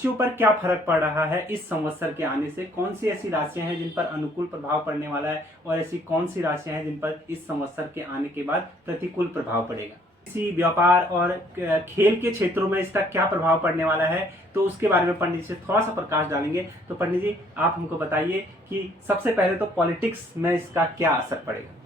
राशियों पर क्या फर्क पड़ रहा है इस संवत्सर के आने से, कौन सी ऐसी राशियां हैं जिन पर अनुकूल प्रभाव पड़ने वाला है और ऐसी कौन सी राशियां हैं जिन पर इस संवत्सर के आने के बाद प्रतिकूल प्रभाव पड़ेगा। किसी व्यापार और खेल के क्षेत्रों में इसका क्या प्रभाव पड़ने वाला है, तो उसके बारे में पंडित जी से थोड़ा सा प्रकाश डालेंगे। तो पंडित जी आप हमको बताइए कि सबसे पहले तो पॉलिटिक्स में इसका क्या असर पड़ेगा।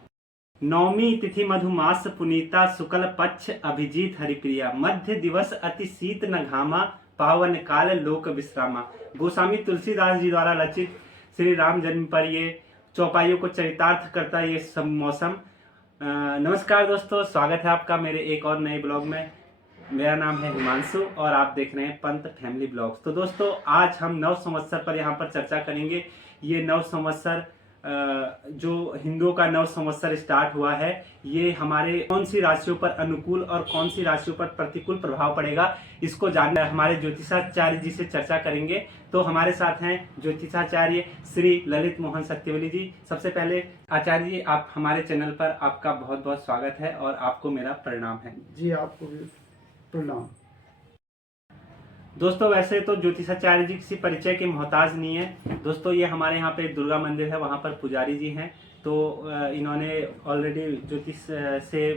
नवमी तिथि मधुमास पुनीता शुक्ल पक्ष अभिजीत हरिप्रिया मध्य दिवस अति शीत न घामा पावन काल लोक विश्रामा। गोस्वामी तुलसीदास जी द्वारा रचित श्री राम जन्म पर ये चौपाइयों को चरितार्थ करता ये सब मौसम। नमस्कार दोस्तों, स्वागत है आपका मेरे एक और नए ब्लॉग में। मेरा नाम है हिमांशु और आप देख रहे हैं पंत फैमिली ब्लॉग्स। तो दोस्तों आज हम नव संवत्सर पर यहाँ पर चर्चा करेंगे। ये नव संवत्सर जो हिंदुओं का नव संवत्सर स्टार्ट हुआ है, ये हमारे कौन सी राशियों पर अनुकूल और कौन सी राशियों पर प्रतिकूल प्रभाव पड़ेगा, इसको जानने हमारे ज्योतिषाचार्य जी से चर्चा करेंगे। तो हमारे साथ हैं ज्योतिषाचार्य श्री ललित मोहन सत्यवली जी। सबसे पहले आचार्य जी, आप हमारे चैनल पर आपका बहुत बहुत स्वागत है और आपको मेरा प्रणाम है। जी आपको भी प्रणाम। दोस्तों वैसे तो ज्योतिषाचार्य जी किसी परिचय के मोहताज नहीं है। दोस्तों ये हमारे यहाँ पे दुर्गा मंदिर है, वहाँ पर पुजारी जी हैं। तो इन्होंने ऑलरेडी ज्योतिष से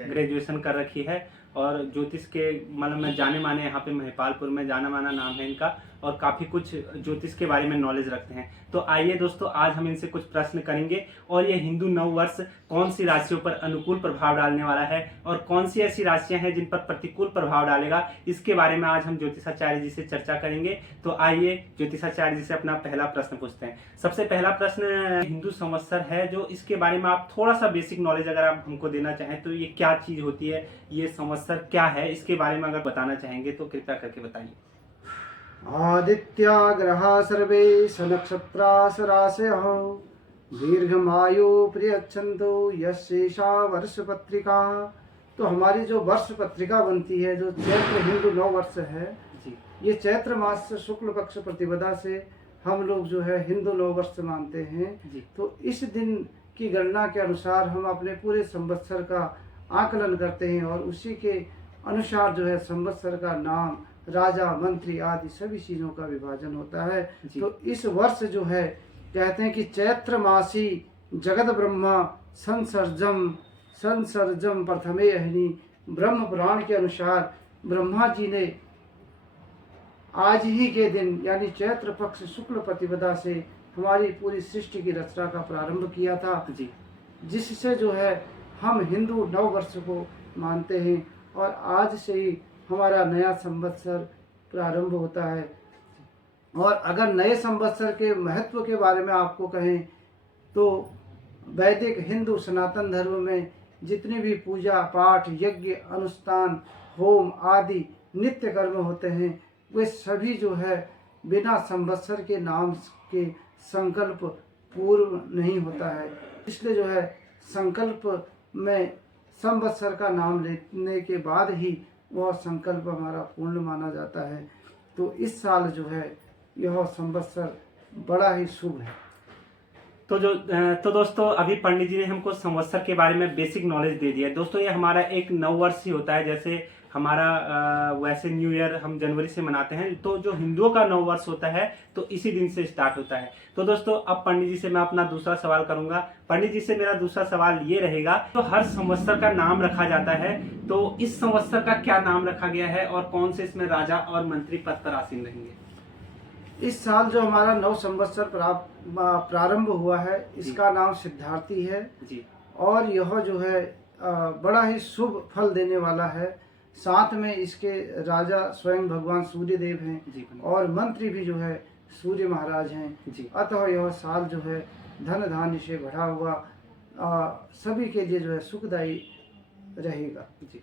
ग्रेजुएशन कर रखी है और ज्योतिष के मतलब में जाने माने यहाँ पे महिपालपुर में जाना माना नाम है इनका, और काफ़ी कुछ ज्योतिष के बारे में नॉलेज रखते हैं। तो आइए दोस्तों आज हम इनसे कुछ प्रश्न करेंगे और ये हिंदू नव वर्ष कौन सी राशियों पर अनुकूल प्रभाव डालने वाला है और कौन सी ऐसी राशियां हैं जिन पर प्रतिकूल प्रभाव डालेगा, इसके बारे में आज हम ज्योतिषाचार्य जी से चर्चा करेंगे। तो आइए ज्योतिषाचार्य जी से अपना पहला प्रश्न पूछते हैं। सबसे पहला प्रश्न हिंदू संवत्सर है, जो इसके बारे में आप थोड़ा सा बेसिक नॉलेज अगर आप हमको देना चाहें तो ये क्या चीज होती है, ये संवत्सर क्या है, इसके बारे में अगर बताना चाहेंगे तो कृपया करके बताइए। आदित्या ग्रहा सर्वे सनक्षत्रा सराशयः दीर्घमायु प्रियच्छन्तु यशेषा वर्ष पत्रिका। तो हमारी जो वर्ष पत्रिका बनती है, जो चैत्र हिंदू नव वर्ष है जी। ये चैत्र मास से शुक्ल पक्ष प्रतिपदा से हम लोग जो है हिंदू नव वर्ष मानते हैं जी। तो इस दिन की गणना के अनुसार हम अपने पूरे संवत्सर का आकलन करते हैं और उसी के अनुसार जो है संवत्सर का नाम, राजा, मंत्री आदि सभी चीज़ों का विभाजन होता है। तो इस वर्ष जो है कहते हैं कि चैत्र मासी जगत ब्रह्मा संसर्जम प्रथमे अहनी। ब्रह्म पुराण के अनुसार ब्रह्मा जी ने आज ही के दिन यानी चैत्र पक्ष शुक्ल प्रतिपदा से हमारी पूरी सृष्टि की रचना का प्रारंभ किया था जी। जिससे जो है हम हिंदू नव वर्ष को मानते हैं और आज से ही हमारा नया संवत्सर प्रारंभ होता है। और अगर नए संवत्सर के महत्व के बारे में आपको कहें तो वैदिक हिंदू सनातन धर्म में जितनी भी पूजा पाठ, यज्ञ, अनुष्ठान, होम आदि नित्य कर्म होते हैं वे सभी जो है बिना संवत्सर के नाम के संकल्प पूर्व नहीं होता है। इसलिए जो है संकल्प में संवत्सर का नाम लेने के बाद ही वह संकल्प हमारा पूर्ण माना जाता है। तो इस साल जो है यह संवत्सर बड़ा ही शुभ है। तो दोस्तों अभी पंडित जी ने हमको संवत्सर के बारे में बेसिक नॉलेज दे दिया है। दोस्तों ये हमारा एक नव वर्ष ही होता है, जैसे हमारा वैसे न्यू ईयर हम जनवरी से मनाते हैं, तो जो हिंदुओं का नव वर्ष होता है तो इसी दिन से स्टार्ट होता है। तो दोस्तों अब पंडित जी से मैं अपना दूसरा सवाल करूंगा। पंडित जी से मेरा दूसरा सवाल ये रहेगा, तो हर संवत्सर का नाम रखा जाता है, तो इस संवत्सर का क्या नाम रखा गया है और कौन से इसमें राजा और मंत्री पद पर आसीन रहेंगे। इस साल जो हमारा नव संवत्सर प्रारंभ हुआ है इसका नाम सिद्धार्थी है जी। और यह जो है बड़ा ही शुभ फल देने वाला है। साथ में इसके राजा स्वयं भगवान सूर्य देव हैं और मंत्री भी जो है सूर्य महाराज हैं जी। अतः यह साल जो है धन धान्य से भरा हुआ सभी के लिए जो है सुखदायी रहेगा जी।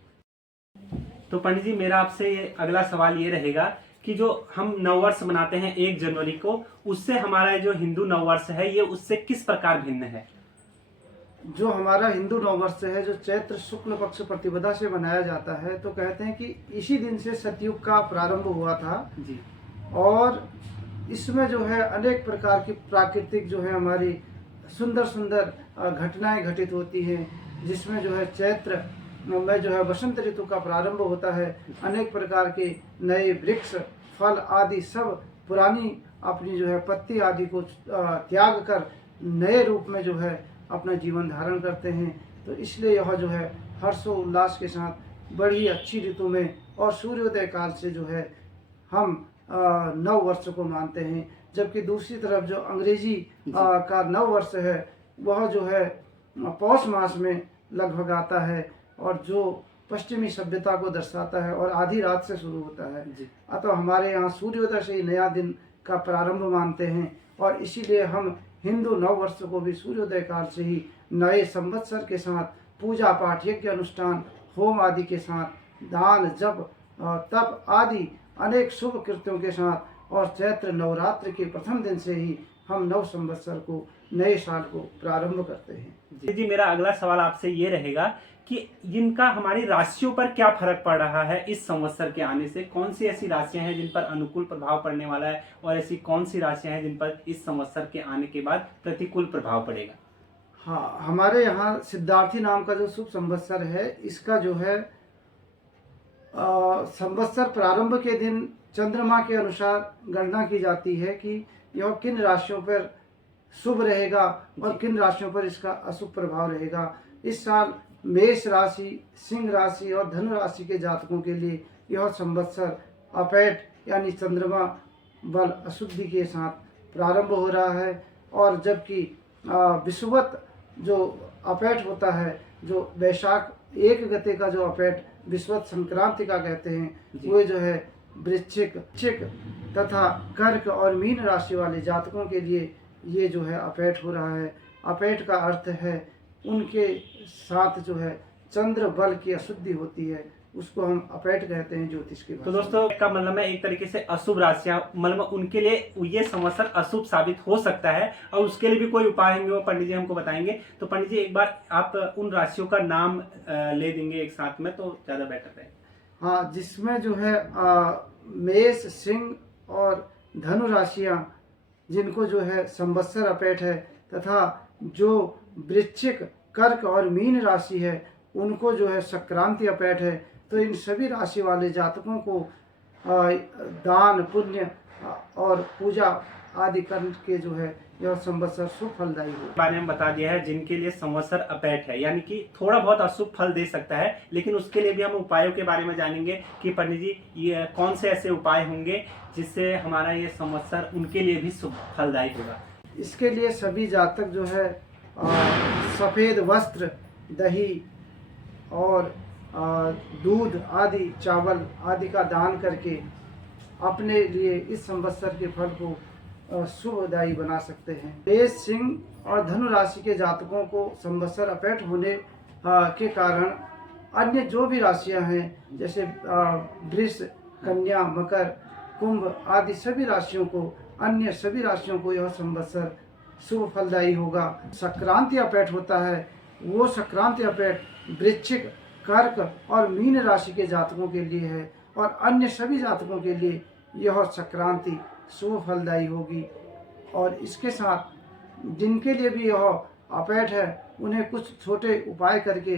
तो पंडित जी मेरा आपसे अगला सवाल ये रहेगा कि जो हम नववर्ष मनाते हैं 1 जनवरी को, उससे हमारा जो हिंदू नववर्ष है ये उससे किस प्रकार भिन्न है। जो हमारा हिंदू नववर्ष है जो चैत्र शुक्ल पक्ष प्रतिपदा से मनाया जाता है, तो कहते हैं कि इसी दिन से सतयुग का प्रारंभ हुआ था जी। और इसमें जो है अनेक प्रकार की प्राकृतिक जो है हमारी सुंदर सुंदर घटनाएं घटित होती हैं, जिसमें जो है चैत्र में जो है वसंत ऋतु का प्रारंभ होता है। अनेक प्रकार के नए वृक्ष फल आदि सब पुरानी अपनी जो है पत्ती आदि को त्याग कर नए रूप में जो है अपना जीवन धारण करते हैं। तो इसलिए यह जो है हर्षोल्लास के साथ बड़ी अच्छी ऋतु में और सूर्योदय काल से जो है हम नव वर्ष को मानते हैं। जबकि दूसरी तरफ जो अंग्रेजी का नव वर्ष है वह जो है पौष मास में लगभग आता है और जो पश्चिमी सभ्यता को दर्शाता है और आधी रात से शुरू होता है। अतः हमारे यहाँ सूर्योदय से ही नया दिन का प्रारंभ मानते हैं और इसीलिए हम हिंदू नव वर्ष को भी सूर्योदय काल से ही नए संवत्सर के साथ पूजा पाठ यज्ञ अनुष्ठान होम आदि के साथ दान जप तप आदि अनेक शुभ कृत्यों के साथ और चैत्र नवरात्र के प्रथम दिन से ही हम नव संवत्सर को नए साल को प्रारंभ करते हैं। जी, मेरा अगला सवाल आपसे ये रहेगा कि इनका हमारी राशियों पर क्या फर्क पड़ रहा है इस संवत्सर के आने से? कौन सी ऐसी राशियां हैं जिन पर अनुकूल प्रभाव पड़ने वाला है और ऐसी कौन सी राशियां हैं जिन पर इस संवत्सर के आने के बाद प्रतिकूल प्रभाव पड़ेगा? हाँ, हमारे यहाँ सिद्धार्थी नाम का जो शुभ संवत्सर है इसका जो है संवत्सर प्रारंभ के दिन चंद्रमा के अनुसार गणना की जाती है कि यह किन राशियों पर शुभ रहेगा और किन राशियों पर इसका अशुभ प्रभाव रहेगा। इस साल मेष राशि, सिंह राशि और धनु राशि के जातकों के लिए यह संवत्सर अपैट यानी चंद्रमा बल अशुद्धि के साथ प्रारंभ हो रहा है। और जबकि विषुवत जो अपैट होता है, जो वैशाख एक गते का जो अपैट विषुवत संक्रांति का कहते हैं, वो जो है वृश्चिक तथा कर्क और मीन राशि वाले जातकों के लिए ये जो है अपैट हो रहा है। अपैट का अर्थ है उनके साथ जो है चंद्र बल की अशुद्धि होती है, उसको हम अपैट कहते हैं ज्योतिष के। तो दोस्तों का मतलब है एक तरीके से अशुभ राशियां, मतलब उनके लिए ये संवत्सर अशुभ साबित हो सकता है और उसके लिए भी कोई उपाय होंगे वो पंडित जी हमको बताएंगे। तो पंडित जी एक बार आप उन राशियों का नाम ले देंगे एक साथ में तो ज्यादा बेटर रहेगा। हाँ, जिसमें जो है मेष, सिंह और धनु राशियां जिनको जो है संवत्सर अपैट है तथा जो वृश्चिक, कर्क और मीन राशि है उनको जो है संक्रांति अपैट है। तो इन सभी राशि वाले जातकों को दान पुण्य और पूजा आदि करके जो है यह संवत्सर शुभ फलदायी हो। बारे में बता दिया है जिनके लिए संवत्सर अपैट है यानी कि थोड़ा बहुत अशुभ फल दे सकता है, लेकिन उसके लिए भी हम उपायों के बारे में जानेंगे कि पंडित जी ये कौन से ऐसे उपाय होंगे जिससे हमारा ये संवत्सर उनके लिए भी शुभ फलदायी होगा। इसके लिए सभी जातक जो है सफ़ेद वस्त्र, दही और दूध आदि चावल आदि का दान करके अपने लिए इस संवत्सर के फल को शुभदायी बना सकते हैं। मेष, सिंह और धनु राशि के जातकों को संवत्सर अपैट होने के कारण अन्य जो भी राशियां हैं जैसे वृष, कन्या, मकर, कुंभ आदि सभी राशियों को, अन्य सभी राशियों को यह संवत्सर शुभ फलदायी होगा। संक्रांति अपैट होता है, वो संक्रांति अपैट वृश्चिक, कर्क और मीन राशि के जातकों के लिए है और अन्य सभी जातकों के लिए यह संक्रांति शुभ फलदायी होगी। और इसके साथ जिनके लिए भी यह अपैट है उन्हें कुछ छोटे उपाय करके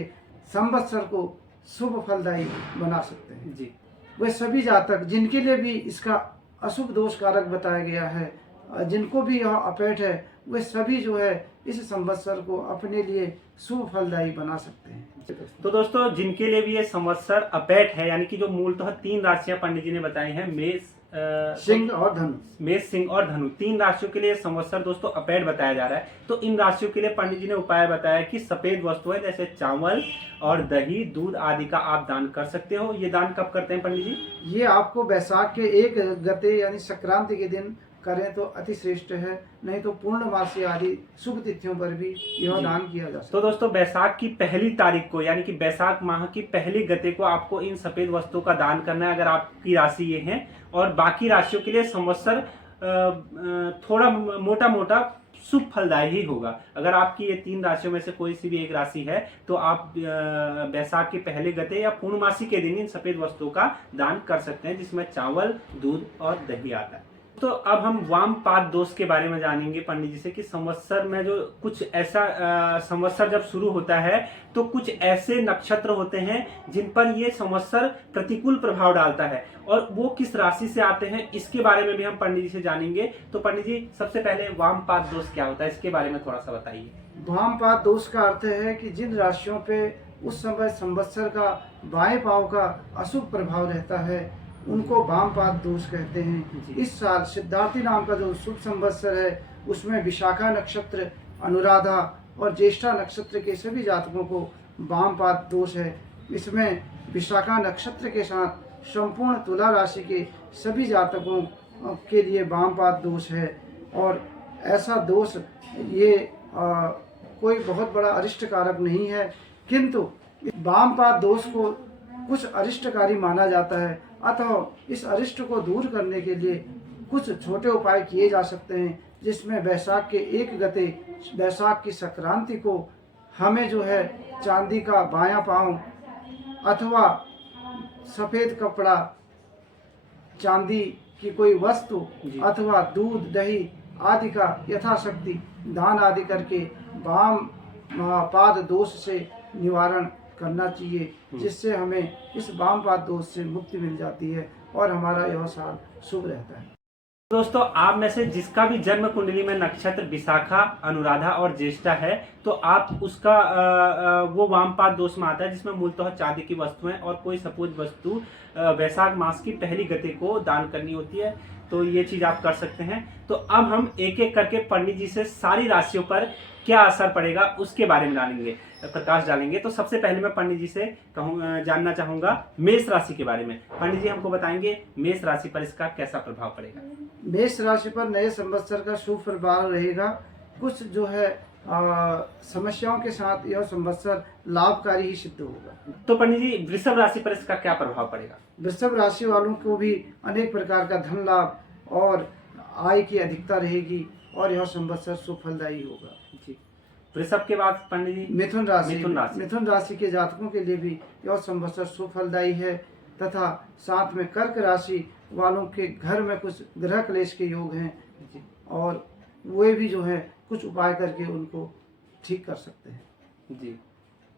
संवत्सर को शुभ फलदायी बना सकते हैं। जी, वे सभी जातक जिनके लिए भी इसका अशुभ दोष कारक बताया गया है, जिनको भी यह अपैट है, वे सभी जो है इस संवत्सर को अपने लिए शुभ फलदायी बना सकते हैं। तो दोस्तों जिनके लिए भी ये संवत्सर अपैट है यानी कि जो मूलतः तीन राशियां पंडित जी ने बताई हैं, मेष, सिंह और धनु, मेष, सिंह और धनु, तीन राशियों के लिए संवत्सर दोस्तों अपैट बताया जा रहा है। तो इन राशियों के लिए पंडित जी ने उपाय बताया कि सफेद वस्तुएं जैसे चावल और दही, दूध आदि का आप दान कर सकते हो। ये दान कब करते हैं पंडित जी? ये आपको वैशाख के एक गते यानी संक्रांति के दिन करें तो अति श्रेष्ठ है, नहीं तो पूर्णमासी आदि शुभ तिथियों पर भी यह दान किया जा सकता है। तो दोस्तों वैशाख की पहली तारीख को यानी कि वैशाख माह की पहली गते को आपको इन सफेद वस्तुओं का दान करना है अगर आपकी राशि ये है। और बाकी राशियों के लिए संवत्सर थोड़ा मोटा मोटा शुभ फलदायी ही होगा। अगर आपकी ये तीन राशियों में से कोई सी भी एक राशि है तो आप वैशाख के पहले गते या पूर्णमासी के दिन इन सफेद वस्तुओं का दान कर सकते हैं जिसमें चावल, दूध और दही आता है। तो अब हम वामपाद दोष के बारे में जानेंगे पंडित जी से कि संवत्सर में जो कुछ ऐसा संवत्सर जब शुरू होता है तो कुछ ऐसे नक्षत्र होते हैं जिन पर ये संवत्सर प्रतिकूल प्रभाव डालता है, और वो किस राशि से आते हैं इसके बारे में भी हम पंडित जी से जानेंगे। तो पंडित जी, सबसे पहले वामपाद दोष क्या होता है, इसके बारे में थोड़ा सा बताइए। वामपाद दोष का अर्थ है कि जिन राशियों पे उस समय संवत्सर का बाएं पांव का अशुभ प्रभाव रहता है उनको वामपाद दोष कहते हैं। इस साल सिद्धार्थी नाम का जो शुभ संवत्सर है उसमें विशाखा नक्षत्र, अनुराधा और ज्येष्ठा नक्षत्र के सभी जातकों को वामपाद दोष है। इसमें विशाखा नक्षत्र के साथ संपूर्ण तुला राशि के सभी जातकों के लिए वामपाद दोष है। और ऐसा दोष ये कोई बहुत बड़ा अरिष्ट कारक नहीं है, किंतु वामपाद दोष को कुछ अरिष्टकारी माना जाता है। अतः इस अरिष्ट को दूर करने के लिए कुछ छोटे उपाय किए जा सकते हैं, जिसमें वैशाख के 1 गते, वैशाख की संक्रांति को हमें जो है चांदी का बायां पांव अथवा सफ़ेद कपड़ा, चांदी की कोई वस्तु अथवा दूध, दही आदि का यथाशक्ति दान आदि करके वामपाद दोष से निवारण करना चाहिए, जिससे हमें इस वामपाद दोष से मुक्ति मिल जाती है और हमारा यह साल शुभ रहता है। दोस्तों, आप में से जिसका भी जन्म कुंडली में नक्षत्र विशाखा, अनुराधा और ज्येष्ठा है तो आप उसका वो वामपाद दोष में आता है, जिसमें मूलतः चांदी की वस्तुएं और कोई सपूज वस्तु वैशाख मास की पहली गते को दान करनी होती है। तो ये चीज आप कर सकते हैं। तो अब हम एक एक करके पंडित जी से सारी राशियों पर क्या असर पड़ेगा उसके बारे में जानेंगे, प्रकाश डालेंगे। तो सबसे पहले मैं पंडित जी से जानना चाहूंगा मेष राशि के बारे में। पंडित जी हमको बताएंगे मेष राशि पर इसका कैसा प्रभाव पड़ेगा। मेष राशि पर नए संवत्सर का शुभ प्रभाव रहेगा। कुछ जो है समस्याओं के साथ यह संवत्सर लाभकारी ही सिद्ध होगा। तो पंडित जी वृषभ राशि पर इसका क्या प्रभाव पड़ेगा। वृषभ राशि वालों को भी अनेक प्रकार का धन लाभ और आय की अधिकता रहेगी और यह संवत्सर शुभ फलदायी होगा। जी, वृषभ के बाद पंडित जी मिथुन राशि के जातकों के लिए भी यह संवत्सर शुभ फलदायी है, तथा साथ में कर्क राशि वालों के घर में कुछ ग्रह क्लेश के योग हैं और वे भी जो है कुछ उपाय करके उनको ठीक कर सकते हैं। जी,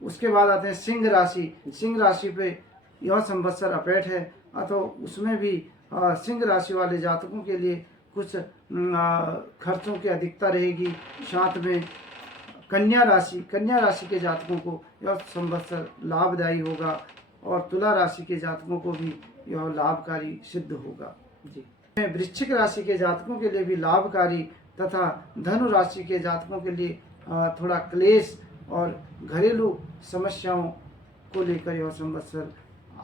उसके बाद आते हैं सिंह राशि। सिंह राशि पे यह संवत्सर अपेट है, अतः उसमें भी सिंह राशि वाले जातकों के लिए कुछ खर्चों की अधिकता रहेगी। साथ में कन्या राशि के जातकों को यह संवत्सर लाभदायी होगा और तुला राशि के जातकों को भी यह लाभकारी सिद्ध होगा। जी, वृश्चिक राशि के जातकों के लिए भी लाभकारी तथा धनु राशि के जातकों के लिए थोड़ा क्लेश और घरेलू समस्याओं को लेकर यह संवत्सर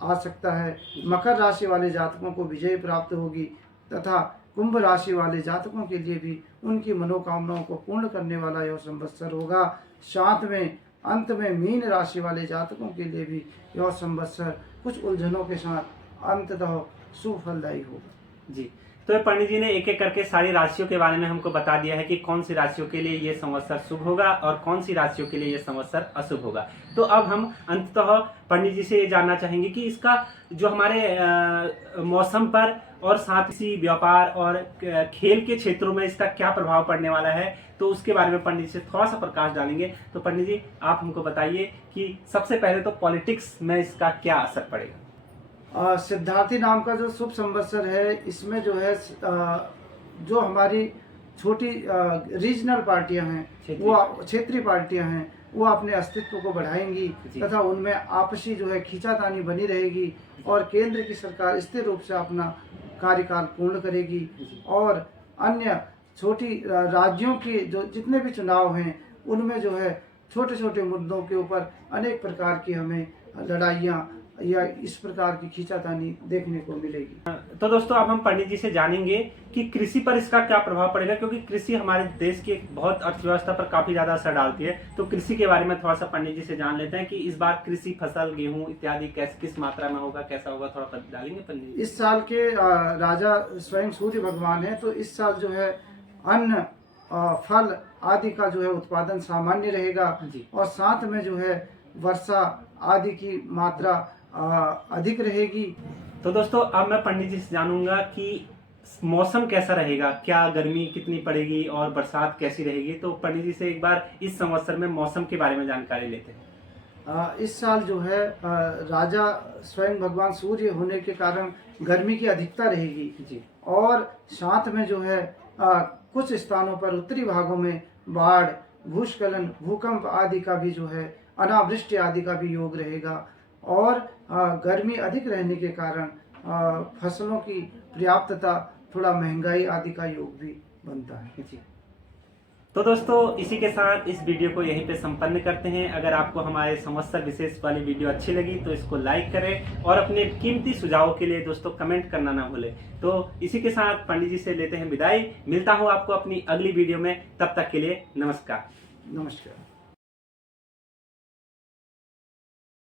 आ सकता है। मकर राशि वाले जातकों को विजय प्राप्त होगी तथा कुंभ राशि वाले जातकों के लिए भी उनकी मनोकामनाओं को पूर्ण करने वाला यह संवत्सर होगा। साथ में अंत में मीन राशि वाले जातकों के लिए भी यह संवत्सर कुछ उलझनों के साथ अंततः शुभ फलदायी होगा। जी, तो पंडित जी ने एक एक करके सारी राशियों के बारे में हमको बता दिया है कि कौन सी राशियों के लिए ये संवत्सर शुभ होगा और कौन सी राशियों के लिए ये संवत्सर अशुभ होगा। तो अब हम अंततः पंडित जी से ये जानना चाहेंगे कि इसका जो हमारे मौसम पर और साथ ही व्यापार और खेल के क्षेत्रों में इसका क्या प्रभाव पड़ने वाला है, तो उसके बारे में पंडित जी से थोड़ा सा प्रकाश डालेंगे। तो पंडित जी आप हमको बताइए कि सबसे पहले तो पॉलिटिक्स में इसका क्या असर पड़ेगा। सिद्धार्थी नाम का जो शुभ संवत्सर है, इसमें जो है जो हमारी छोटी रीजनल पार्टियां हैं, वो क्षेत्रीय पार्टियां हैं, वो अपने अस्तित्व को बढ़ाएंगी तथा उनमें आपसी जो है खींचातानी बनी रहेगी और केंद्र की सरकार स्थिर रूप से अपना कार्यकाल पूर्ण करेगी। और अन्य छोटी राज्यों के जो जितने भी चुनाव हैं उनमें जो है छोटे छोटे मुद्दों के ऊपर अनेक प्रकार की हमें लड़ाइयाँ या इस प्रकार की खींचातानी देखने को मिलेगी। तो दोस्तों अब हम पंडित जी से जानेंगे कि कृषि पर इसका क्या प्रभाव पड़ेगा, क्योंकि कृषि हमारे देश की बहुत अर्थव्यवस्था पर काफी ज्यादा असर डालती है। तो कृषि के बारे में थोड़ा सा पंडित जी से जान लेते हैं कि इस बार कृषि फसल, गेहूं इत्यादि किस मात्रा में होगा, कैसा होगा, थोड़ा डालेंगे पंडित जी। इस साल के राजा स्वयं सूर्य भगवान है, तो इस साल जो है अन्न, फल आदि का जो है उत्पादन सामान्य रहेगा और साथ में जो है वर्षा आदि की मात्रा अधिक रहेगी। तो दोस्तों अब मैं पंडित जी से जानूंगा कि मौसम कैसा रहेगा, क्या गर्मी कितनी पड़ेगी और बरसात कैसी रहेगी, तो पंडित जी से एक बार इस संवत्सर में मौसम के बारे में जानकारी लेते हैं। इस साल जो है राजा स्वयं भगवान सूर्य होने के कारण गर्मी की अधिकता रहेगी जी। और साथ में जो है कुछ स्थानों पर उत्तरी भागों में बाढ़, भूस्खलन, भूकंप आदि का भी जो है अनावृष्टि आदि का भी योग रहेगा और गर्मी अधिक रहने के कारण फसलों की पर्याप्तता, थोड़ा महंगाई आदि का योग भी बनता है जी। तो दोस्तों इसी के साथ इस वीडियो को यहीं पे संपन्न करते हैं। अगर आपको हमारे संवत्सर विशेष वाली वीडियो अच्छी लगी तो इसको लाइक करें और अपने कीमती सुझावों के लिए दोस्तों कमेंट करना ना भूलें। तो इसी के साथ पंडित जी से लेते हैं विदाई। मिलता हूँ आपको अपनी अगली वीडियो में, तब तक के लिए नमस्कार। नमस्कार।